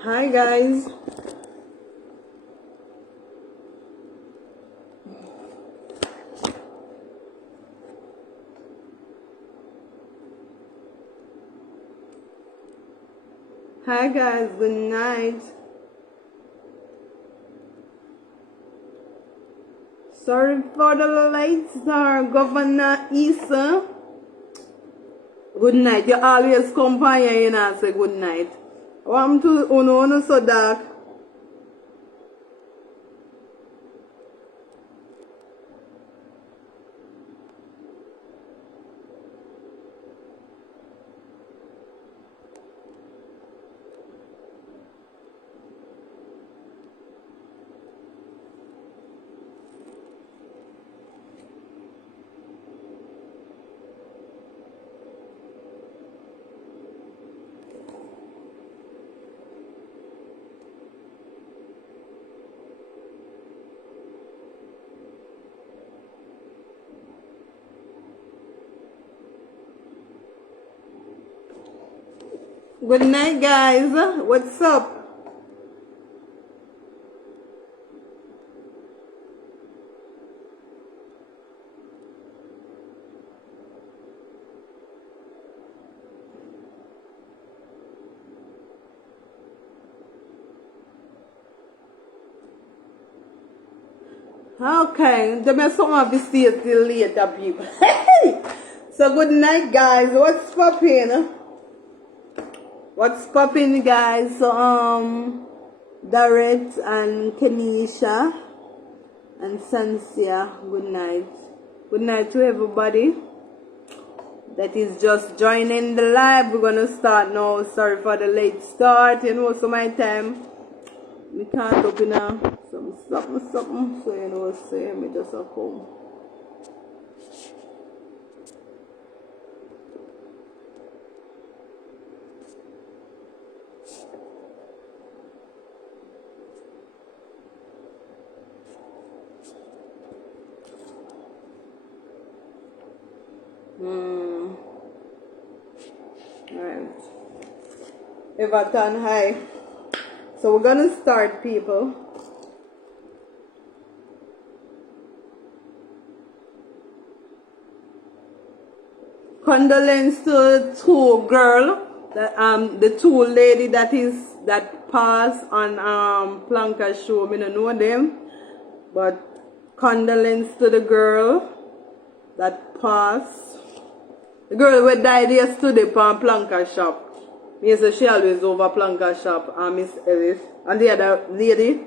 Hi guys. Hi guys, good night. Sorry for the late start, Governor Issa. Good night. You always come by here and say good night. I'm to uno so dark. Good night guys. What's up? Okay, there may some of you see it till later, people. So good night, guys. What's popping? What's popping, guys? So Darret and Kenisha and Sansia. Good night. Good night to everybody that is just joining the live. We're gonna start now. Sorry for the late start. You know, so my time we can't open something. So you know, say me just a come. Right. Everton, hi. So we're gonna start, people. Condolence to two girl, that the two lady that passed on Planka show. Me don't know them, but condolence to the girl that passed. The girl who died yesterday from Planka shop. Yes, she always over Planka shop, Miss Ellis. And the other lady,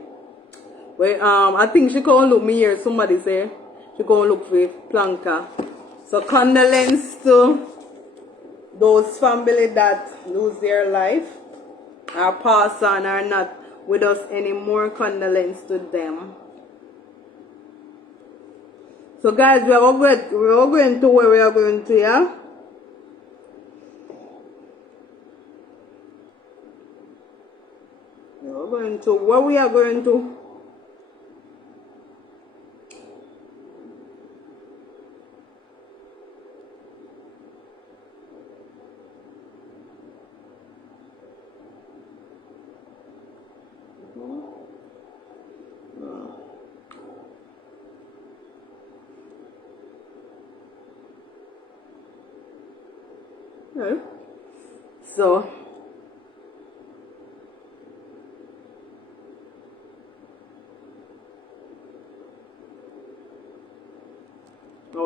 where I think she can't look me here. Somebody say she can't look for Planka. So condolence to those family that lose their life, or pass on, are not with us anymore. Condolence to them. So guys, we're all going to where we are going to, yeah? We're going to where we are going to. Okay. So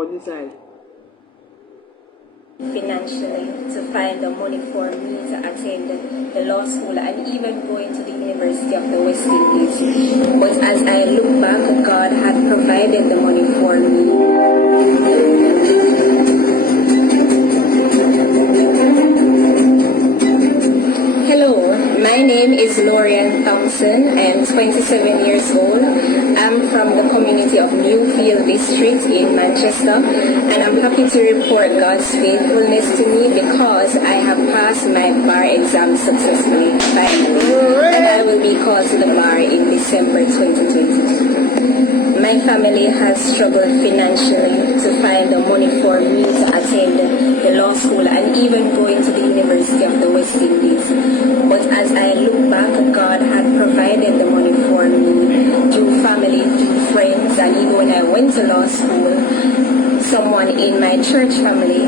decide financially to find the money for me to attend the law school and even going to the University of the West Indies. But as I look back, God had provided the money for me. Hello, my name is Lorian Thompson. I am 27 years old. I'm from the community of Newfield District in Manchester, and I'm happy to report God's faithfulness to me because I have passed my bar exam successfully, finally, and I will be called to the bar in December 2022. My family has struggled financially to find the money for me to attend the law school and even going to the University of the West Indies. But as I look back, God church family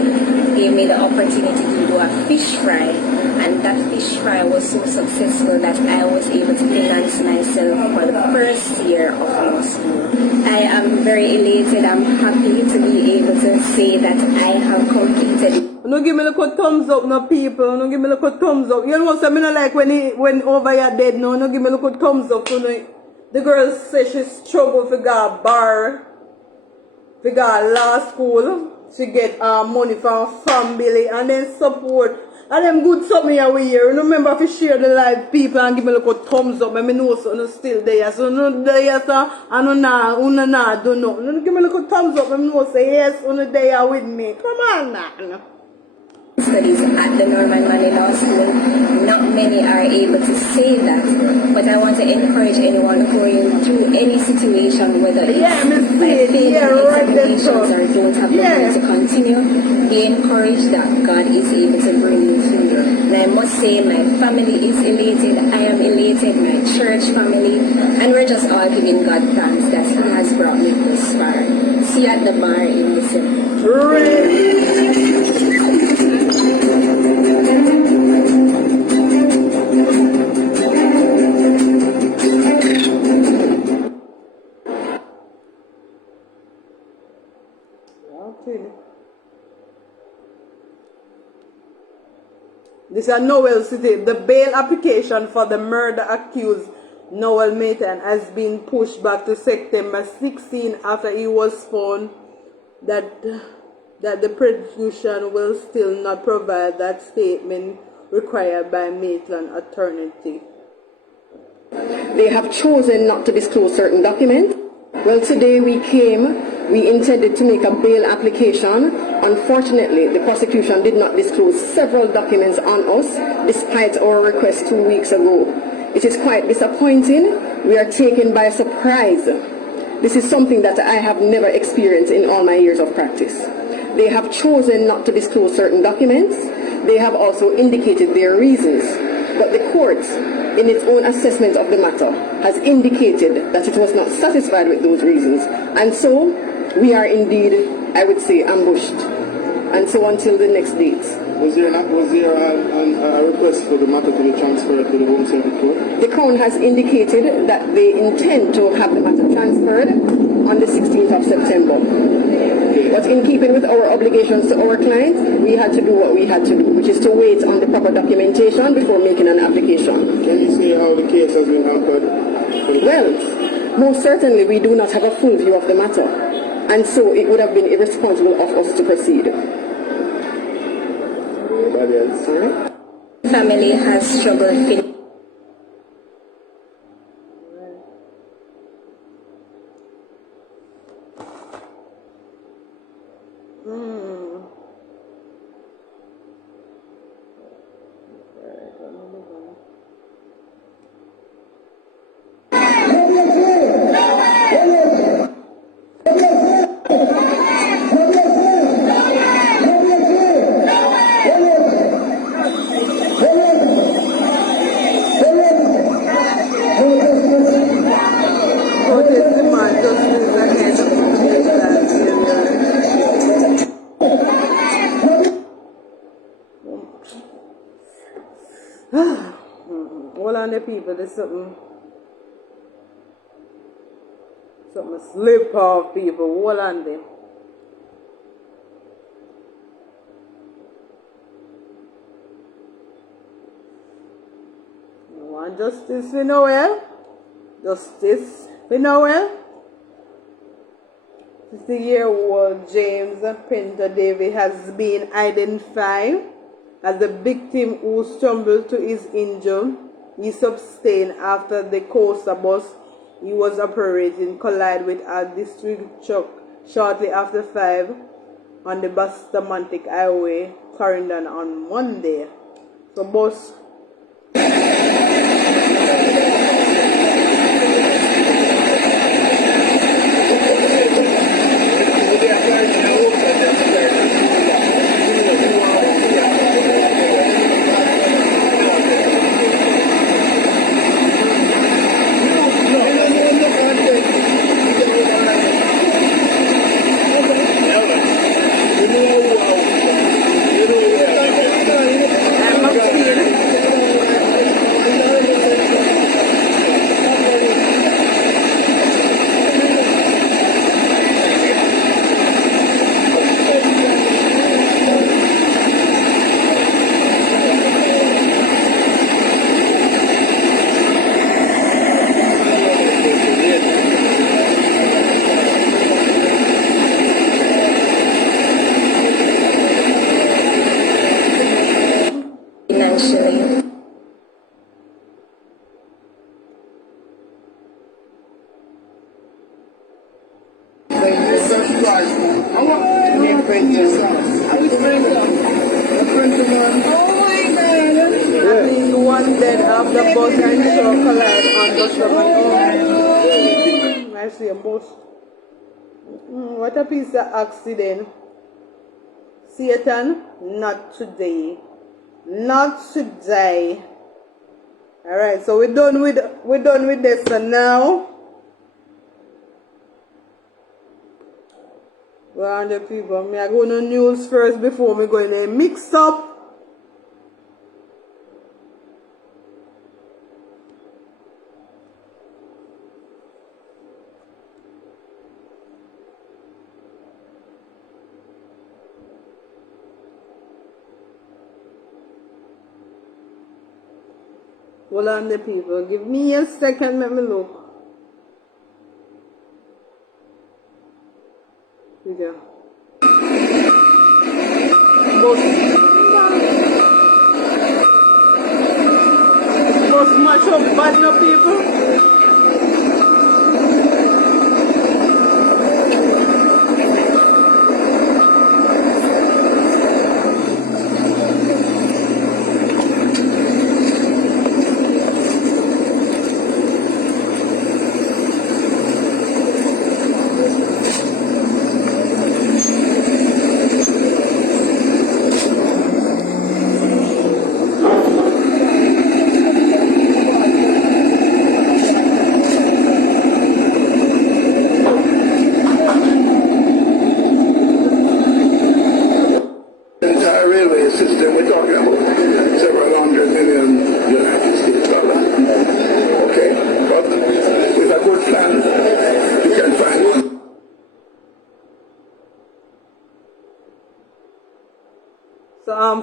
gave me the opportunity to do a fish fry, and that fish fry was so successful that I was able to finance myself for the first year of law school. I am very elated. I'm happy to be able to say that I have completed. No give me a little thumbs up, no people. No give me a little thumbs up. You know, so I mean, like when over your dead, no give me a little thumbs up. You know, the girl says she struggled to go bar, to go law school. She get money from family and then support. And them good something away here. Remember if you share the live people and give me a little thumbs up. I know so no still there. So no there so I no nah do nothing. No give me a little thumbs up. I know say yes, no there with me. Come on now. Studies at the Norman Manley Law School. Not many are able to say that, but I want to encourage anyone going through any situation, whether it's by failing examinations or don't have the money to continue, be encouraged that God is able to bring you through. And I must say my family is elated, I am elated, my church family, and we're just all giving God thanks that He has brought me this far. See you at the bar in December. This is Noel City. The bail application for the murder accused Noel Mayton has been pushed back to September 16 after he was found that the prosecution will still not provide that statement required by Maitland attorney. They have chosen not to disclose certain documents. Well, today we intended to make a bail application. Unfortunately, the prosecution did not disclose several documents on us, despite our request 2 weeks ago. It is quite disappointing. We are taken by surprise. This is something that I have never experienced in all my years of practice. They have chosen not to disclose certain documents. They have also indicated their reasons. But the court, in its own assessment of the matter, has indicated that it was not satisfied with those reasons. And so, we are indeed, I would say, ambushed. And so until the next date. Was there a request for the matter to be transferred to the Home Circuit Court? The Crown has indicated that they intend to have the matter transferred on the 16th of September. But in keeping with our obligations to our clients, we had to do what we had to do, which is to wait on the proper documentation before making an application. Can you say how the case has been hampered? Well, most certainly we do not have a full view of the matter, and so it would have been irresponsible of us to proceed. Anybody else? All right? Family has struggled. All on the people, there's something slip off people, all on them. You want justice for Noel? Justice for Noel? 60-year-old James Pinter Davy has been identified as the victim who stumbled to his injury he sustained after the coaster bus he was operating collided with a district truck shortly after 5 on the Bustamante Highway, Clarendon on Monday. So bus of the bus and truck collide on bus number. I see a bus. What a piece of accident. Satan, not today. Not today. Alright, so we're done with this for now. 100 people. Me I go to news first before me go in a mix up. Hold on the people. Give me a second, let me look. Here we go. Bus match up bad no people.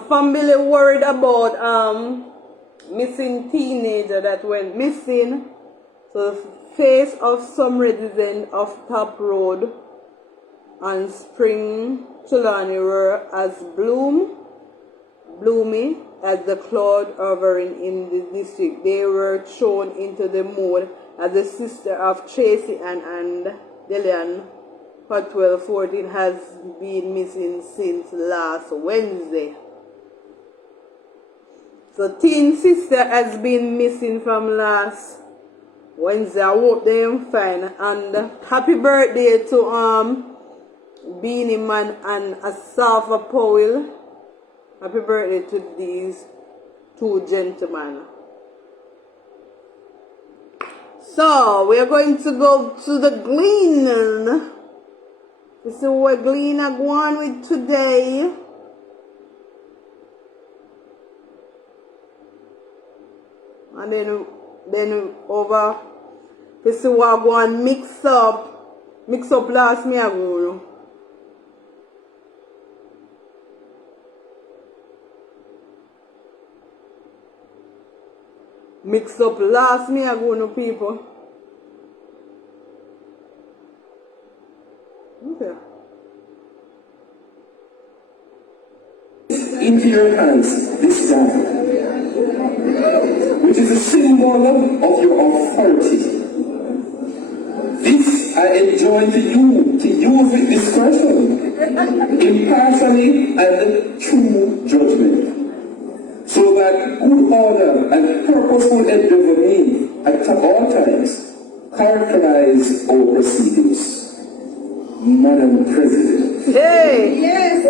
Family worried about missing teenager that went missing. So the face of some resident of Top Road and Spring Trelawney were as gloomy as the cloud hovering in the district. They were thrown into the mood as the sister of Tracy and Delian Cotwell 14 has been missing since last Wednesday. So teen sister has been missing from last Wednesday. I hope they are fine. And happy birthday to Beanie Man and Asafa Powell. Happy birthday to these two gentlemen. So we are going to go to the Gleaner. This is what Gleaner go on with today. And then over this is what I go and mix up last me ago. Mix up last me ago, no people. Okay. Into your hands this time, which is a symbol of your authority. This I enjoin to you to use with discretion, impartially and true judgment, so that good order and purposeful endeavor may at all times characterize our proceedings. Madam President. Hey! Yes!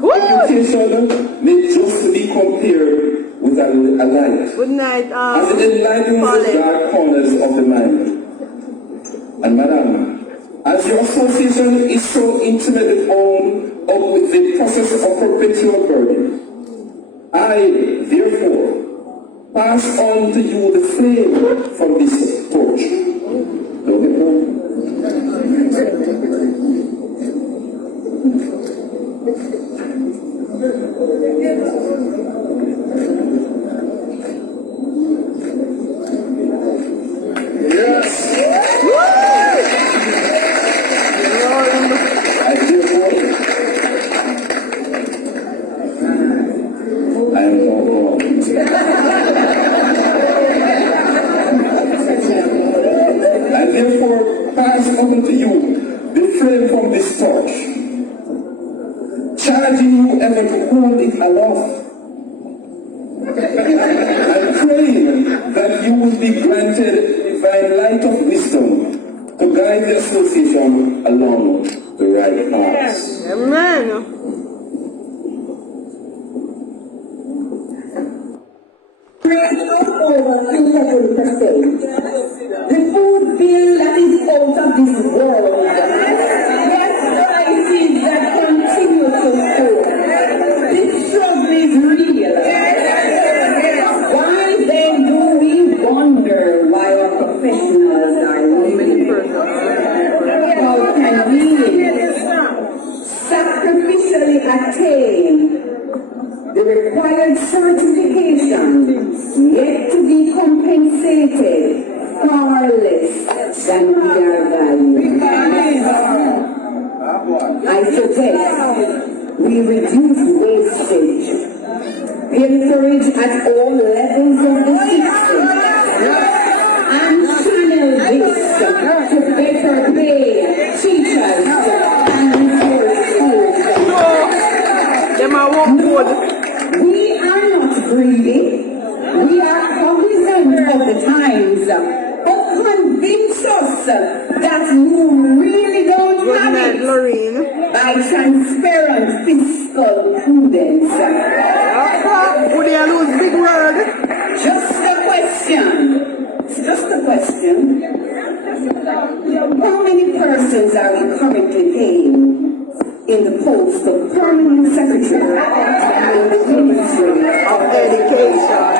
Woo! Education may just be compared with a light. Good night, as it enlightens the dark corners of the mind. And Madam, as your association is so intimately bound up with the process of perpetual burden, I, therefore, pass on to you the flame from this torch. Don't get wrong. Yes. I am not wrong. I therefore pass on to you the flame from this torch, charging you ever to hold it aloft, and praying will be granted divine light of wisdom to guide the association along the right path. Amen. Over 11%. The food bill that is out of this world. Yes, prices that continue to soar. The struggle is real. Why then do we wonder why our professionals are leaving? How can we sacrificially attain the required certification, yet to be compensated far less than we are valued? I suggest we reduce wastage, encourage at all levels of the system, and channel this to better pay teachers and resource schools. Them are one good. We are not greedy. We are cognizant of the times. But convince us that you really don't Good have night, it Lorraine. by transparent fiscal prudence. Would you lose big word? Just a question. It's just a question. How many persons are we currently paying in the post of permanent secretary in the Ministry of Education?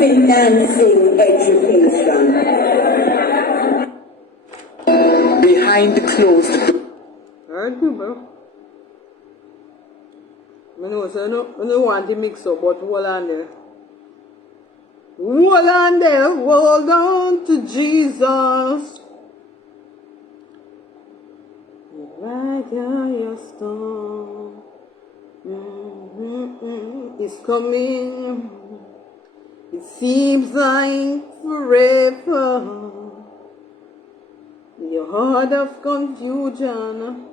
Financing education. Behind closed doors. Alright, bro. I know, so I don't want to mix up, but hold on there. Hold on there. Hold on to Jesus. Like your storm. It's coming. It seems like forever. Your heart of confusion.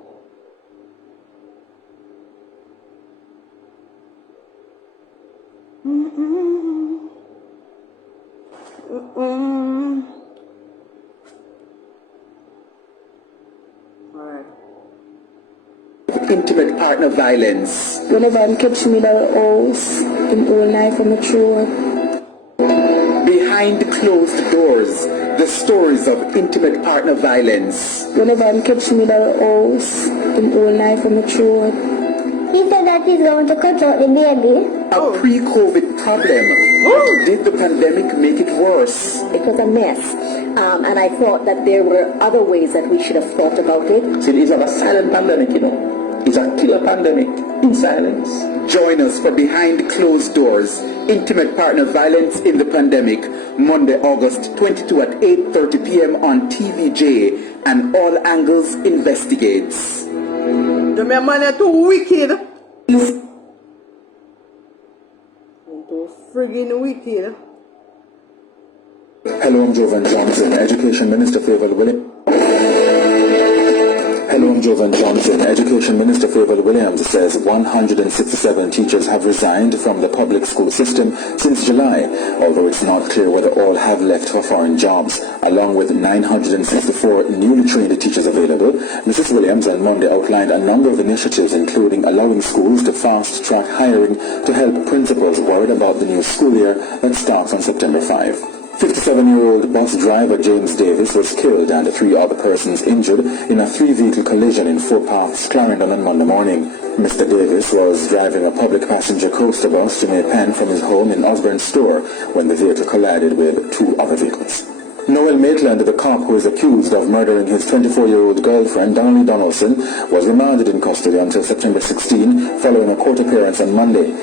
Alright. Intimate partner violence. Whenever I'm catch me the house, in all night from the throat. Behind closed doors, the stories of intimate partner violence. Whenever I'm catch me the house, in all night from the throat. He said that he's going to cut out the baby. A pre-COVID problem. Did the pandemic make it worse? It was a mess, and I thought that there were other ways that we should have thought about it. So it is a silent pandemic, you know. It's a killer pandemic in silence. Join us for Behind Closed Doors, Intimate Partner Violence in the Pandemic, Monday, August 22 at 8:30 p.m. on TVJ, and All Angles Investigates. The man is too wicked. Too friggin' wicked. Hello, I'm Jovan Johnson, Education Minister Favour Williams. Hello, I'm Jovan Johnson. Education Minister Favour Williams says 167 teachers have resigned from the public school system since July, although it's not clear whether all have left for foreign jobs. Along with 964 newly trained teachers available, Mrs. Williams on Monday outlined a number of initiatives, including allowing schools to fast-track hiring to help principals worried about the new school year that starts on September 5. 57-year-old bus driver James Davis was killed and 3 other persons injured in a 3-vehicle collision in Four Paths, Clarendon on Monday morning. Mr. Davis was driving a public passenger coaster bus to Maypen from his home in Osborne Store when the vehicle collided with 2 other vehicles. Noel Maitland, the cop who is accused of murdering his 24-year-old girlfriend, Donnelly Donaldson, was remanded in custody until September 16 following a court appearance on Monday.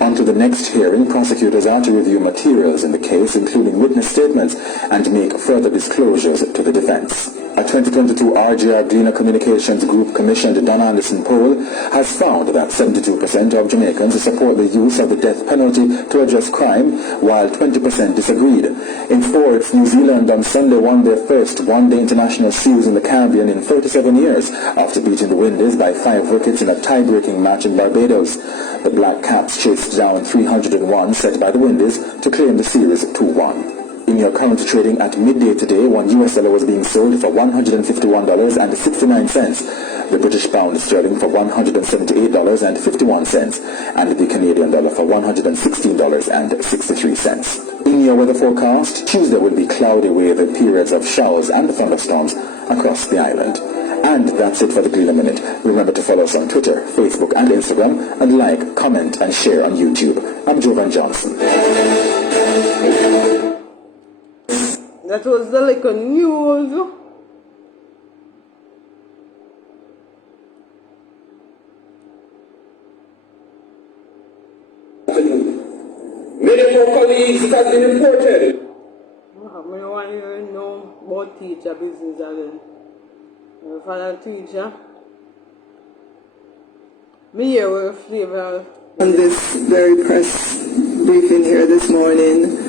Until the next hearing, prosecutors are to review materials in the case, including witness statements, and make further disclosures to the defense. A 2022 RGR Gleaner Communications Group commissioned Don Anderson poll has found that 72% of Jamaicans support the use of the death penalty to address crime, while 20% disagreed. In sports, New Zealand on Sunday won their first one-day international series in the Caribbean in 37 years after beating the Windies by 5 wickets in a tie-breaking match in Barbados. The Black Caps chased down 301 set by the Windies to claim the series 2-1. In your current trading at midday today, one US dollar was being sold for $151.69, the British pound sterling for $178.51, and the Canadian dollar for $116.63. In your weather forecast, Tuesday will be cloudy with periods of showers and thunderstorms across the island. And that's it for the Gleaner Minute. Remember to follow us on Twitter, Facebook and Instagram, and like, comment and share on YouTube. I'm Jovan Johnson. That was the little news. Many of our colleagues, it has been reported. I don't want to know about teacher business again. My father teacher. Me here with flavor. On this very press briefing here this morning,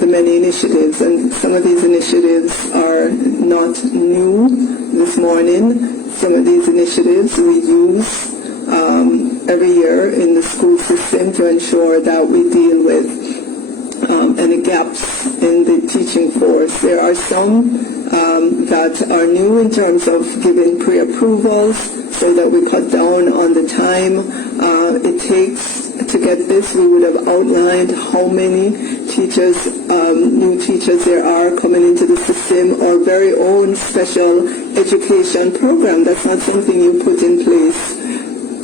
the many initiatives, and some of these initiatives are not new this morning. Some of these initiatives we use every year in the school system to ensure that we deal with any gaps in the teaching force. There are some that are new in terms of giving pre-approvals so that we cut down on the time it takes to get this. We would have outlined how many teachers, new teachers there are coming into the system, or very own special education program. That's not something you put in place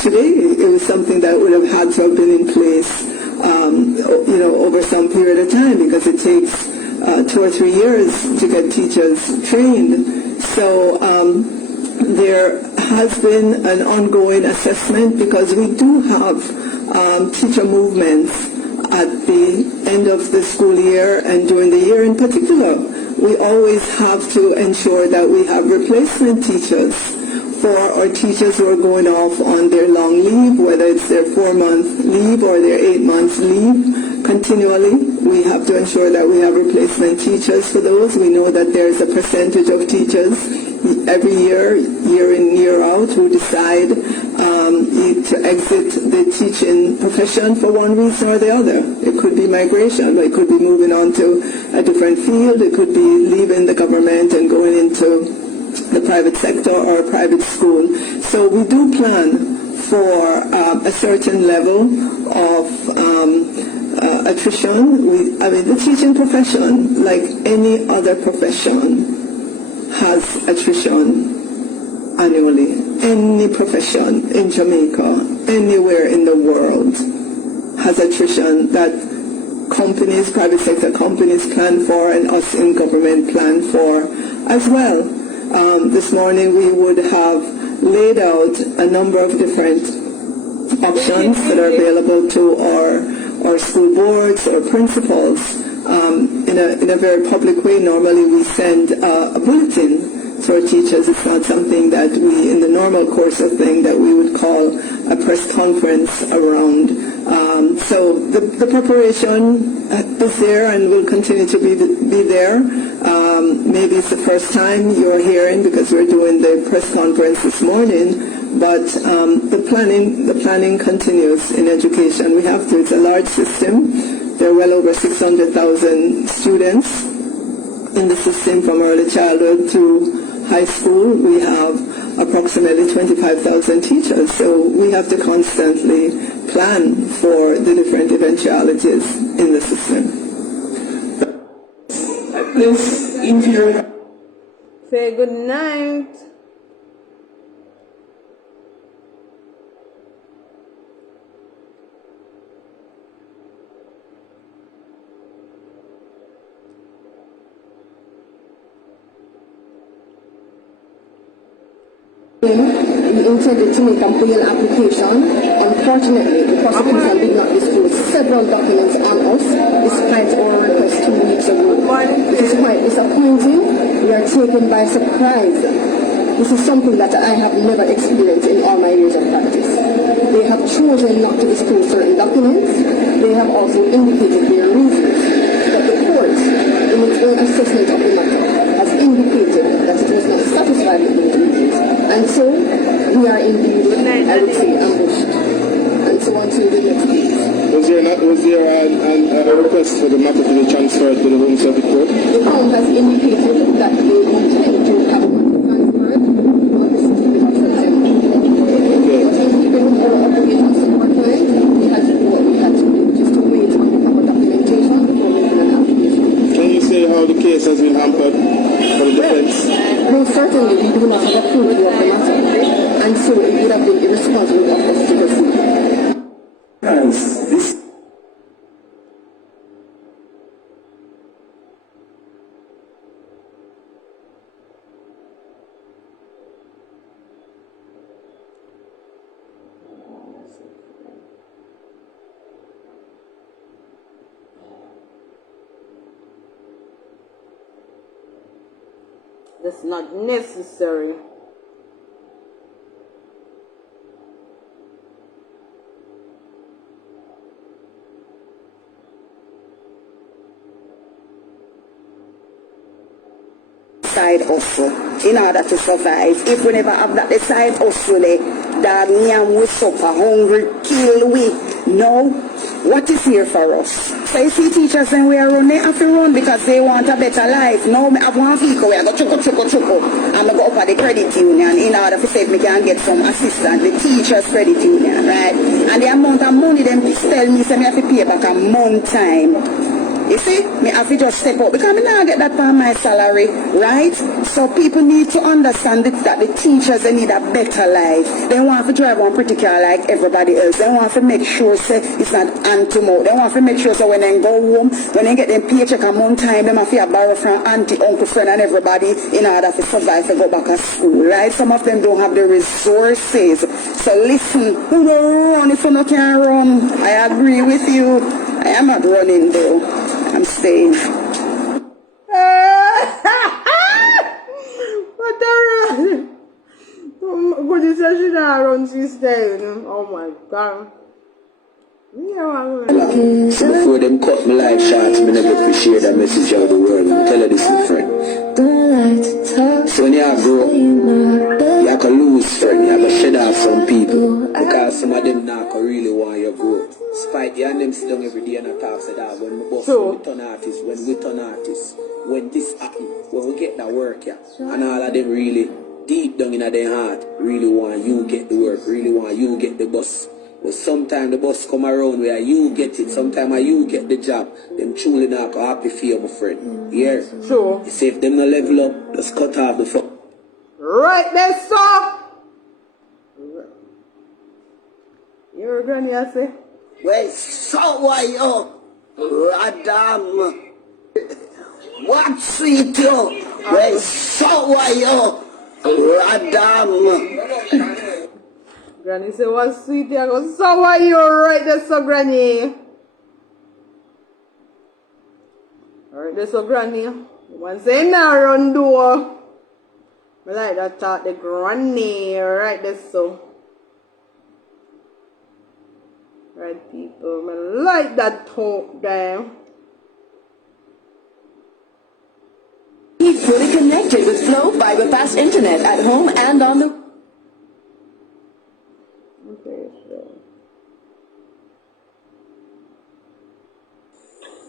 today. It was something that would have had to have been in place over some period of time, because it takes 2 or 3 years to get teachers trained. So there has been an ongoing assessment, because we do have teacher movements at the end of the school year and during the year in particular. We always have to ensure that we have replacement teachers for our teachers who are going off on their long leave, whether it's their 4-month leave or their 8 months leave. Continually, we have to ensure that we have replacement teachers for those. We know that there's a percentage of teachers every year, year in, year out, who decide to exit the teaching profession for one reason or the other. It could be migration, it could be moving on to a different field, it could be leaving the government and going into the private sector or a private school. So we do plan for a certain level of attrition. The teaching profession, like any other profession, has attrition annually. Any profession in Jamaica, anywhere in the world, has attrition that companies, private sector companies plan for, and us in government plan for as well. This morning we would have laid out a number of different options that are available to our school boards or principals in a very public way. Normally we send a bulletin to our teachers. It's not something that we, in the normal course of things, that we would call a press conference around. So the preparation is there and will continue to be there. Maybe it's the first time you're hearing, because we're doing the press conference this morning, but the planning continues in education. We have to. It's a large system. There are well over 600,000 students in the system from early childhood to high school. We have approximately 25,000 teachers, so we have to constantly plan for the different eventualities in the system. Please, into your... Say good night. We intended to make a bail application on Unfortunately, the prosecution did not disclose several documents on us despite our request 2 weeks ago. This is quite disappointing. We are taken by surprise. This is something that I have never experienced in all my years of practice. They have chosen not to disclose certain documents. They have also indicated their reasons. But the court, in its own assessment of the matter, has indicated that it was not satisfied with those reasons. And so, we are indeed, I would say, ambushed. And so until the next case. Was there a request for the matter to be transferred to the Home Circuit Court? The Home has indicated that they intend to have a matter transferred on the 16th of September. Okay. Given our obligations to our client, we had to do what we had to do, just to wait on the proper documentation before making an application. Can you say how the case has been hampered for the defense? Most certainly, we do not have a full view of the matter, and so it would have been irresponsible of us to proceed. This That's not necessary. Side hustle in order to survive. If we never have that side hustle, that me and we suffer, hungry, kill we. No, what is here for us? So you see teachers and we are run, they have to run because they want a better life. No, I have one vehicle where I go chuckle. I'm going to go up at the credit union in order to see if we can get some assistance, the teachers credit union, right? And the amount of money them tell me, say me have to pay back a month time. You see, me have to just step up because I now get that for my salary, right? So people need to understand that the teachers, they need a better life. They want to drive one pretty car like everybody else. They want to make sure say it's not hand to mouth. They want to make sure so when they go home, when they get their paycheck a month time, they have to borrow from auntie, uncle, friend and everybody in order to survive to go back to school, right? Some of them don't have the resources. So listen, who don't run if you not can run? I agree with you. I am not running though. I'm staying. What the run? Good, you say she not run, she's staying. Oh my God. Before them cut my life short, I never appreciate that message out of the world. Tell her this, my friend. So when you grow up, you have to lose friends, you have to shed off some people. Because some of them now really want your growth. Spite you and them sit down every day and I talk say that when we boss, when we turn artists, when this happen, when we get that work, yeah. And all of them really, deep down in their heart, really want you get the work, really want you get the bus. But sometimes the bus come around where you get it, sometimes you get the job. Them truly not happy for you, my friend. Yeah. Sure. You see if them no level up, just cut off the fuck. Right there, sir. You're granny, I say. Well, so why you, Adam? What sweet you? Well, so why you, Adam? Granny say, what's sweet? I go, so are you right there, so Granny? Alright there, so Granny. One say, now run door. I like that thought, the Granny. Right there, so. Right, people. I like that talk there. Keep fully connected with Flow Fiber Fast Internet at home and on the...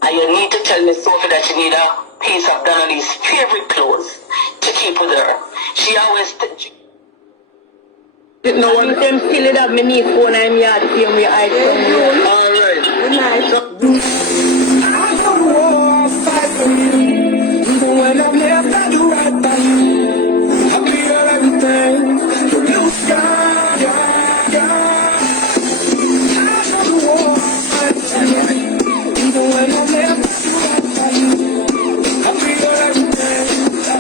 And you need to tell Miss Sophie that you need a piece of Donnelly's favorite clothes to keep with her. She always... No one can fill it up, me need phone and me had to pay me iPhone. Alright. Good night. I don't want to fight for you. Even when I'm left, I do right by you. I'll be your everything. The blue sky, yeah. I don't want to fight for you. Even when I'm left, I do right by you. I'll be your everything.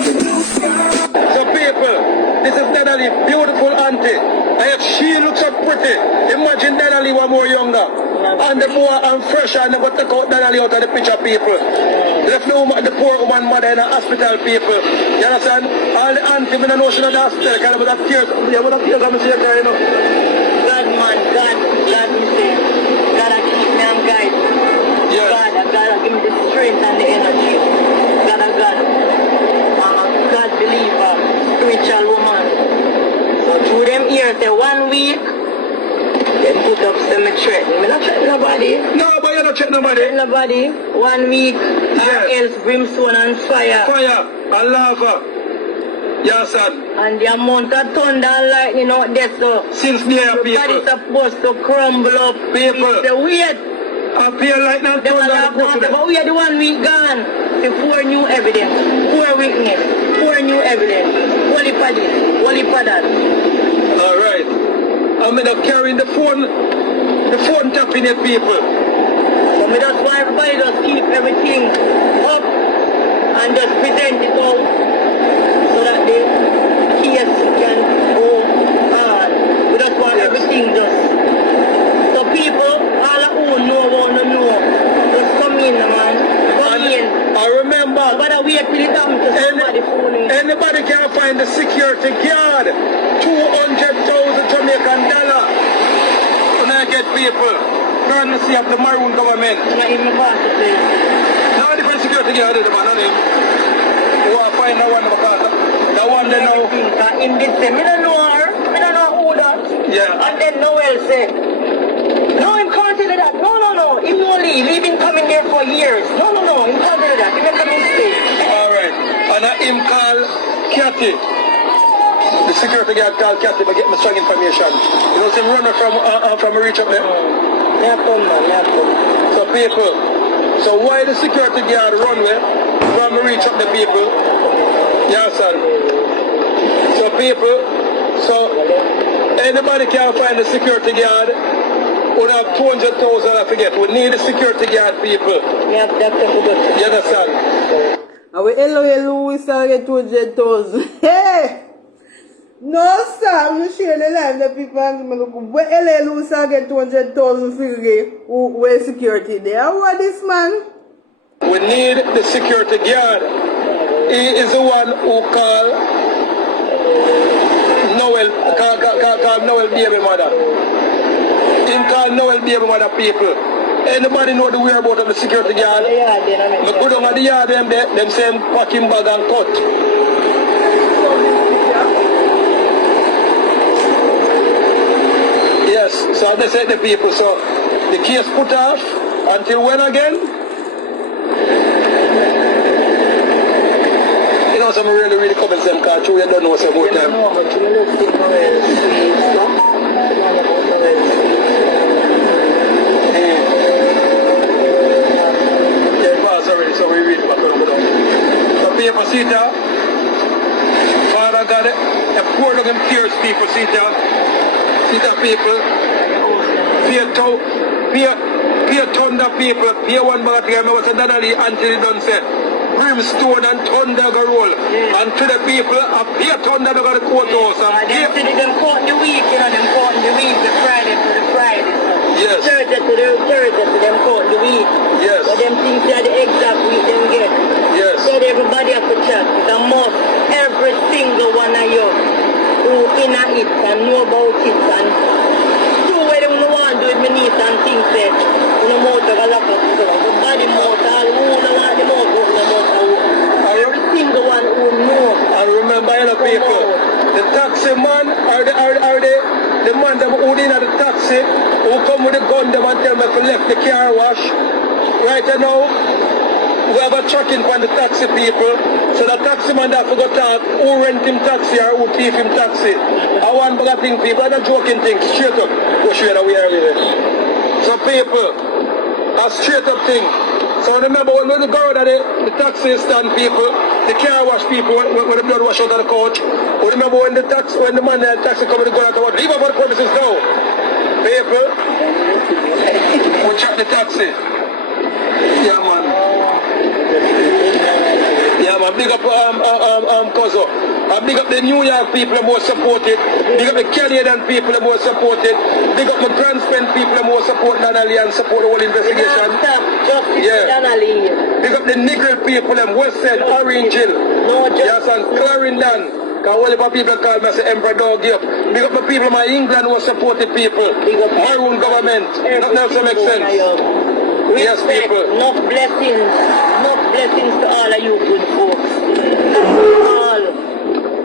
The blue sky. So people, this is Natalie, beautiful auntie. And if she looks so pretty, imagine Natalie And the more and fresher, and never take out Donnelly out of the picture, people. Left the poor woman mother in the hospital, people. You understand? All the auntie in the notion of the hospital, kind of with that tears. Yeah, with that tears, I'm saying, you know. God, man, God, me say, God, I keep me and guide. Yes. God, give me the strength and the energy. God, God believer, spiritual woman. So through them years, the 1 week, they put up cemetery. I'm not threatening nobody. No, but you're not threatening nobody. Nobody. 1 week, or else brimstone and fire. Fire and lava. Yes, son. And the amount of thunder and lightning out there, so since there, people. Everybody's supposed to crumble up. People. It's the weight. Appear like now, but we are the 1 week gone. The 4 new evidence, 4 witness, 4 new evidence. Holy for this, holy for that. Alright. I'm not carrying the phone tapping at people. So me just want everybody just keep everything up and just present it out so that the case can go on. We just want everything just. So people, all who know want to know, just come in, man. Come in. I remember. But wait till it happens to somebody phoning. Anybody can find the security guard. 200,000 Jamaican dollar. When I get people, courtesy of the Maroon government. Not even pass the place. No different security guard is the man on him. Who I find the one of the one they know. In this say, I don't know her. I don't know who that. Yeah. And then Noel say, no, him can't tell you that. No. He won't leave. He's been coming there for years. No. He can't tell you that. He may come in stay. Alright. And him call Cathy. The security guard called Cathy to get me strong information. You know, him runner from a reach up there. Yeah, come, man. So people, so why the security guard run away from a reach up the people? Yeah, son. So people, so anybody can find the security guard. We have 200,000, I forget. We need the security guard, people. Yeah, that's a You understand? And we hello, we start get 200,000. Hey! No, sir, I'm not sure the life that people are going to look. We hello, we start get 200,000 free. Where security there? What this man? We need the security guard. He is the one who called Noel baby mother. Him call Noel baby mother people. Anybody know the whereabouts of the security guard? Yeah, they go down at the yard, them same packing bag and cut. Yes, so they said the people, so the case put off until when again? You know, some really coming some car through, you don't know some more time. So we read about it. So people see that. Father God, a poor looking tears people see that. See that people. Pay thunder people. Pay one bag of time. I was a Donnelly until it done said. Brimstone and thunder go roll. And to the people, a pay thunder go to the courthouse. Them caught the week, you know, them caught the week, the Friday to the Friday. Yes. Thursday to them caught the week. Yes. So them things are the exact week them get. Yes. So everybody have to chat. It's a must. Every single one of you who in it and know about it and do what they want to do with me needs and things that you know more of a lot of stuff. The body mouth, all who don't want the mouth, every single one who knows. And remember, you know, people, the taxi man or the man that who in at the taxi who come with a gun them and tell me if I left the car wash. Right now, we have a tracking from the taxi people. So the taxi man that forgot talk who rent him taxi or who thief him taxi. I want bad thing people, I'm not joking things, straight up. Go show you that we are living. So people, a straight up thing. So remember when we go out of the taxi stand people, the car wash people, when the blood wash out of the coach. We remember when the man in the taxi come and go out of the court, leave about the premises now. People, we check the taxi. Yeah man. Yeah man, big up Bozo. And big up the New York people who more supported. Big up the Canadian people who more supported. Big up the Grand Spend people who more support Donnelly and support the whole investigation. Big up the Nigger people and West End, Orange Hill. Yes, and Clarendon. Because all the people call me as the Emperor Dog here. Big up the people in my England who supported people. Maroon government. Nothing else makes sense. Yes, people. Enough blessings to all of you good folks. All,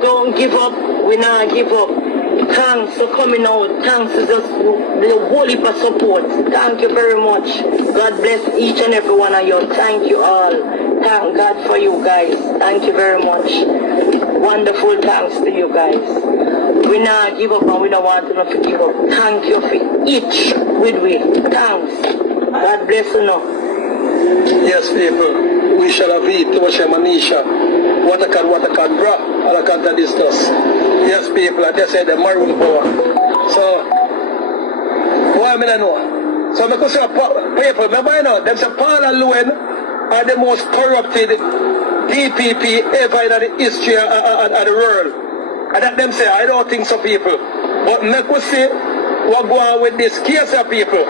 don't give up, we not give up. Thanks for coming out, thanks to just the whole heap of support. Thank you very much. God bless each and every one of you. Thank you all. Thank God for you guys. Thank you very much. Wonderful thanks to you guys. We not give up and we don't want to give up. Thank you for each with we. Thanks. God bless you now. Yes, people. We shall have it. Washa Manisha. What I can, bra. All I can discuss. Yes, people. I just said the maroon power. So, why I know? So, because people, remember, you know, them say Paul and Lewin are the most corrupted DPP ever in the history of the world. And that them say, I don't think so, people. But make us see what go on with this case of people.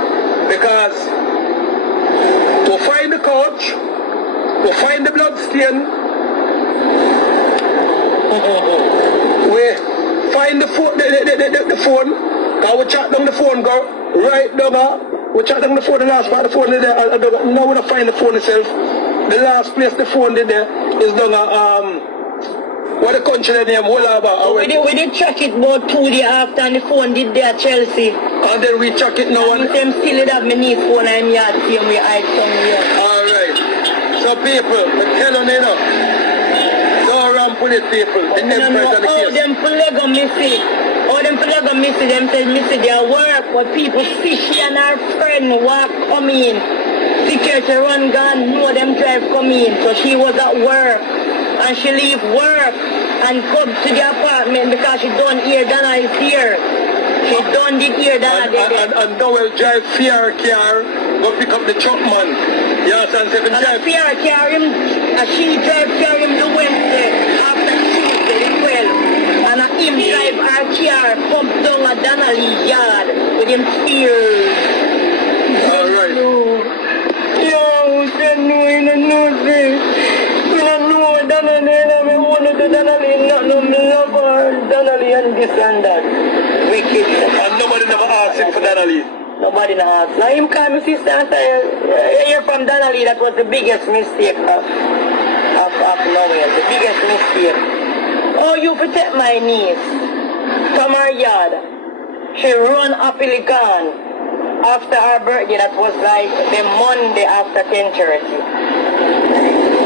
Because to find the coach, to find the blood stain, we find the phone, the phone, and we chat down the phone, go right down, we chat down the phone, the last part of the phone there, now we don't find the phone itself. The last place the phone did there is down what the country name, we did check it about 2 days after and the phone did there Chelsea. And then we check it now and them still have my niece phone and I'm yard same way I come here. Alright. So people, the telling you know, don't ramp with it people. The emperors and the case. Them polygamy. Them say missy their work but people see she and her friend walk come in. Security run gun, know them drive come in. So she was at work. And she leave work and come to the apartment because she don't hear Donna is here. She don't did hear Donna. And now will drive fear car, go pick up the truck man. Yes, and seven drive. And fear car him, and she drive car him the Wednesday after Tuesday the 12th. And him drive her car come down at Donnelly yard with him spears. Alright. Yo, Donnelly and this and that. Wicked. And nobody never asked him for Donnelly. Nobody never asked. Now him call me sister and say, you're from Donnelly. That was the biggest mistake of nowhere. The biggest mistake. Oh, you protect my niece from her yard. She run happily gone after her birthday. That was like the Monday after 10:30.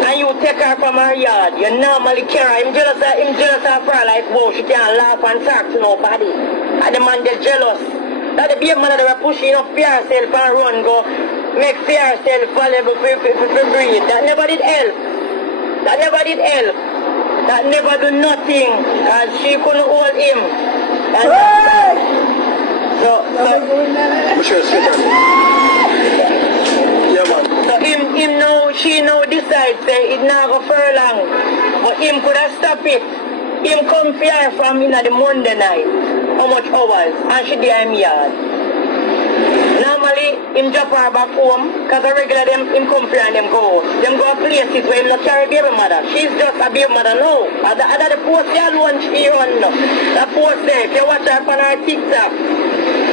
And you take her from her yard, you normally care her. Him jealous of her like, wow, she can't laugh and talk to nobody. And the man, they're jealous. That the baby man that were pushing up for herself and run, go, make for herself valuable for breathe. That never did help. That never did help. That never do nothing, because she couldn't hold him. And so him now, she now decides say it now go furlong. But him could have stopped it. Him come for her from the Monday night. How much hours? And she did him yard. Normally, him drop her back home, because regular him come for her and them go. Them go places where him not carry baby mother. She's just a baby mother now. Other the post there alone she run now. That post there, if you watch her on her TikTok,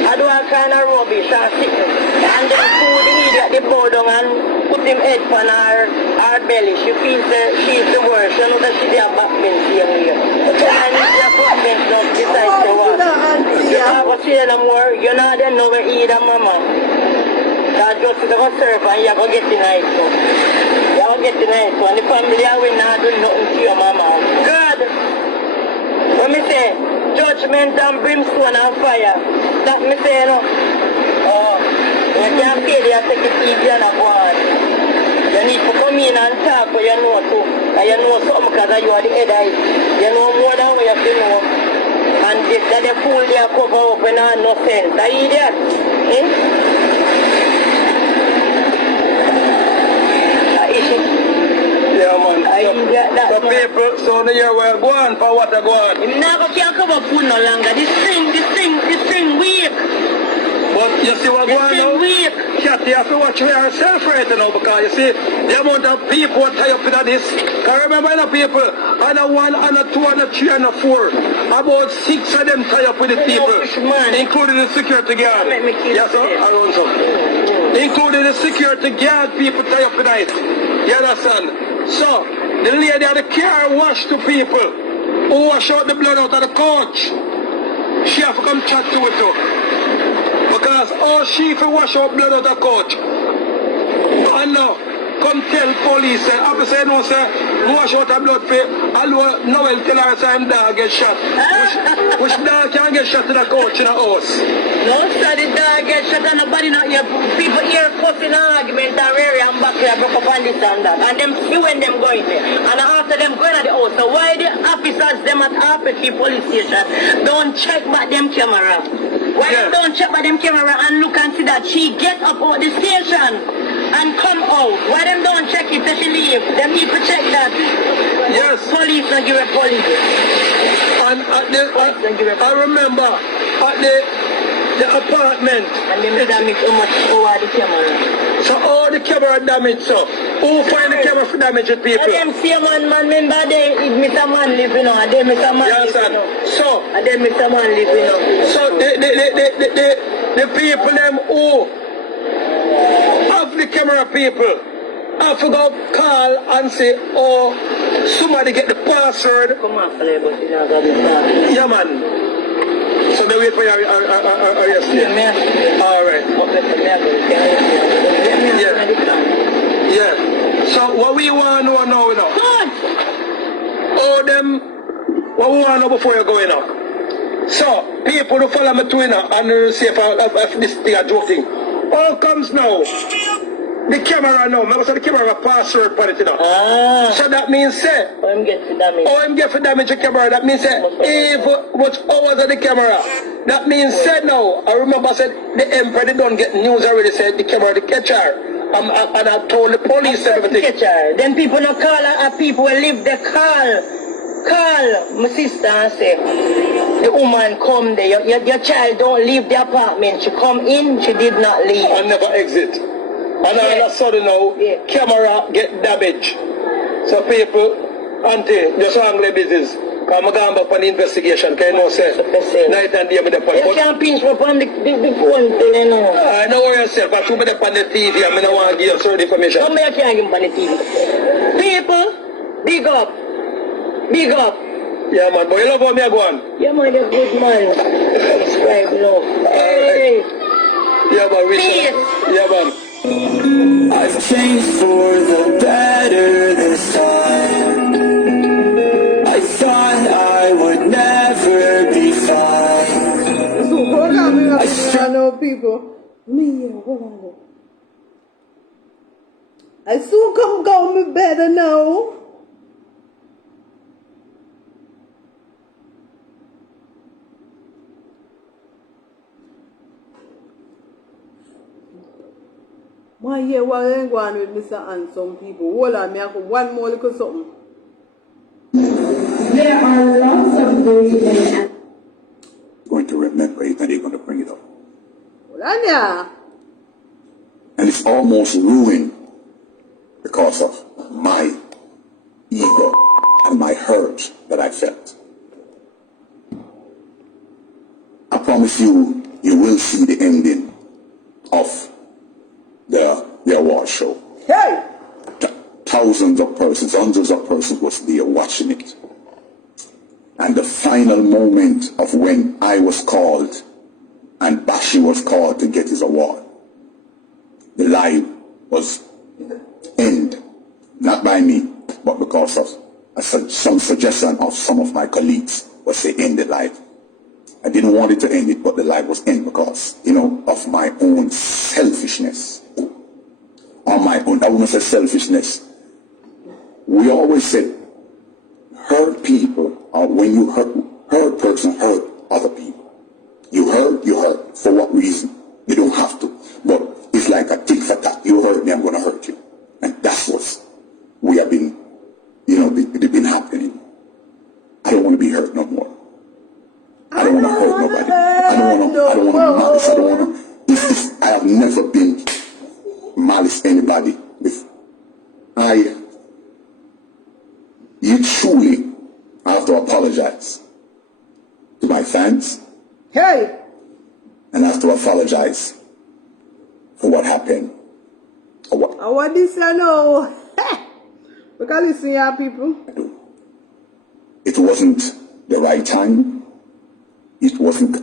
I do all kind of rubbish and sickness. And then food immediate they bow down and put him head on her belly. She feels she's the worst. You know that she did a back bench here. But I need your front bench now besides the one. You never see no more. You know they know where either mama. That just to go serve and you go get the nice one. You go get the nice one. The family will not do nothing to your mama. God! When me say judgment and brimstone and fire, that me say no. Oh, you can't pay there, take it easy and go on. You need to come in and talk what you know too. And you know something because you are the head eye. You know more than what you have to know. And they fool their cover up and have no sense. Are you idiot? Eh? Yeah, man. That people, so the year we're going for what I go on. You never can come up with no longer. This string weak. But you see what going on? Cat, you have to watch yourself right now, because you see the amount of people who tie up in this. Can remember the people, and a 1, and a 2, and a 3, and a 4. About 6 of them tie up with the people, including the security guard. Yes, sir? Around so. Including the security guard, people tie up in it. You understand? So, the lady at the car washed the people who wash out the blood out of the coach. She have to come chat to it too. Because all she for wash out blood out of the coach. And now, come tell police, officer no say, wash out the blood for, although Noel tell her some dog get shot. Which dog can get shot in the coach in the house? No, sir, the dog get shot and nobody not here. People here fussing argument and rear and back here, broke up on this and that. And them when them going there. And after them going at the house, so why the officers them at Apologiz police station don't check back them camera? Why them don't check back them camera and look and see that she get up out the station and come out? Why them don't check it till she leave? Them need to check that. Yes. Police and give a police. And at the, I remember at the apartment. And them damage so much over the camera. So all the camera damage, so who find the camera for damage with people? And them see man, remember they Mr. Man live, you know, and they Mr. Man live, you know. So and they Mr. Man live, you know. So the people them who have the camera people have to go call and say, oh, somebody get the password. Come on, play, but you know, got yeah, man. So they wait for your arrest. All right. Yeah. So what we want to know now, you know? Oh, them, what we want to know before you're going up. So, people who follow me to, you know, and say if this thing a joke thing. All comes now. The camera now, I say the camera have a password for it, you know. So that means say, I'm getting damage. Oh, I'm getting damage the camera. That means say, if much hours of the camera. That means say now, I remember I said the Emperor they don't get news already said the camera the catcher. And I told the police everything. Catcher. Then people not call people will leave the call my sister and say the woman come there. Your child don't leave the apartment. She come in, she did not leave. And never exit. And all of a sudden now, camera get damaged. So people, auntie, just handle business. Because I'm going back on the investigation, can you know, say, night and day with the phone. You can't pinch me on the phone, you know. I know yourself, I should be on the TV, and I don't want to give you certain information. Come here, I can't give me on the TV. People, big up. Big up. Yeah, man, but you love how me go on? Yeah, man, you're a good man. Subscribe, love. Hey. Yeah, man, Peace. Yeah, man. I've changed for the better this time. I thought I would never be fine. So hold on, I know people. Me, hold on. I soon come go me better now. My year what ain't going with Mr. and some people. Hold on, me I got one more little something. There are lots of ways. Going to remember it and they're going to bring it up. Hold on, yeah. And it's almost ruined because of my ego and my hurt that I felt. I promise you, you will see the ending of the award show. Hey! Thousands of persons, hundreds of persons was there watching it. And the final moment of when I was called and Bashi was called to get his award, the live was end, not by me, but because of some suggestion of some of my colleagues was they end the live. I didn't want it to end it, but the live was end because, of my own selfishness. On my own, I wouldn't say selfishness. We always said, hurt people, or when you hurt person, hurt other people. You hurt. For what reason? You don't have to. But it's like a tit for tat. You hurt me, I'm going to hurt you. And that's what we have been, been happening. want to be hurt no more. I don't want to hurt nobody. I don't want to malice. I don't want to. I have never been malice anybody. You truly have to apologize to my fans. Hey! And I have to apologize for what happened. What this I know? Because listen here, people. It wasn't the right time. It wasn't.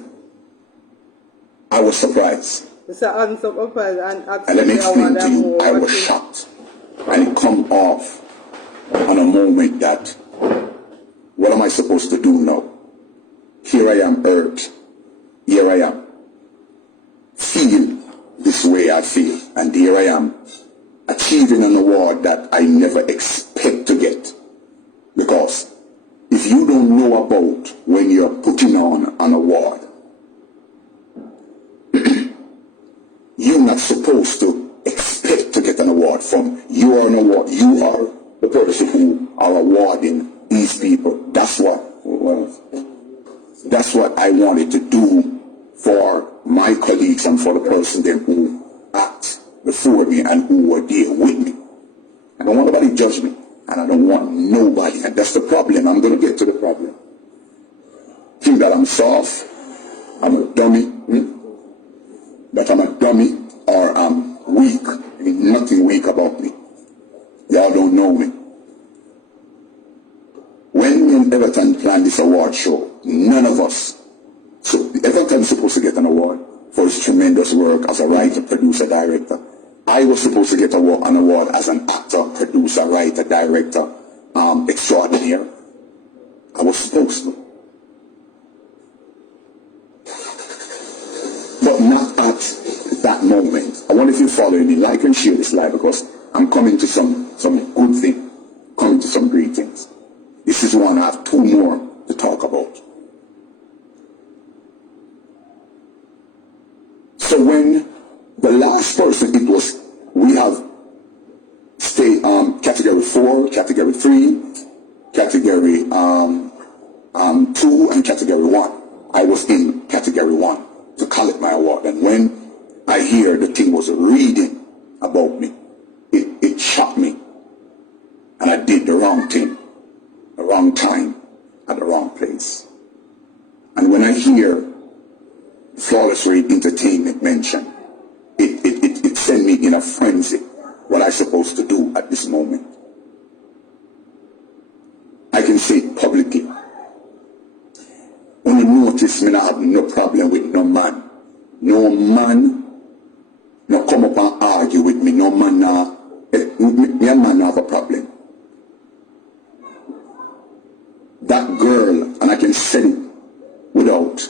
I was surprised. It's an unsurprised and let me explain to you, I was shocked. And it come off on a moment that, what am I supposed to do now? Here I am hurt. Here I am. Feel this way I feel. And here I am achieving an award that I never expect to get. Because if you don't know about when you're putting on an award, you're not supposed to expect to get an award from. You are an award. You are the person who are awarding these people. That's what I wanted to do for my colleagues and for the person then who act before me and who were there with me. I don't want nobody to judge me, and I don't want nobody, and that's the problem. I'm going to get to the problem. Think that I'm soft, I'm a dummy, that I'm a dummy, or I'm weak. There's nothing weak about me. Y'all don't know me. When me and Everton planned this award show, none of us, so Everton's supposed to get an award for his tremendous work as a writer, producer, director. I was supposed to get an award as an actor, producer, writer, director, extraordinaire. I was supposed to. But not at that moment. I wonder if you're following me. Like and share this live, because I'm coming to some good thing, coming to some great things. This is one. I have two more to talk about. So when the last person, it was, we have category 4, category 3, category 2, and category 1. I was in category 1 to collect my award. And when I hear the thing was reading about me, it shocked me. And I did the wrong thing, the wrong time, at the wrong place. And when I hear Flawless Rate Entertainment mentioned, it sent me in a frenzy. What I'm supposed to do at this moment. I can say it publicly. When you notice me, I have no problem with no man. No man, no come up and argue with me. No man, me and man have a problem. That girl, and I can say it without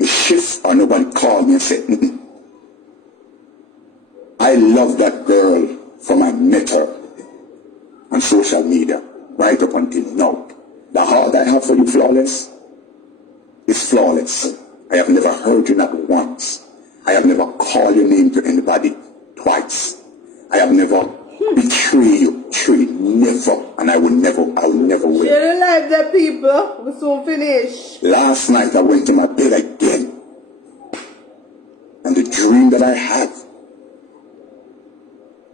a shift or nobody called me and said, I love that girl from I met her on social media, right up until now. The heart I have for you, Flawless, is flawless. I have never heard you not once. I have never called your name to anybody twice. I have never betrayed you, never, and I will never will. Share the life there, people. We soon finish. Last night I went to my bed again, and the dream that I had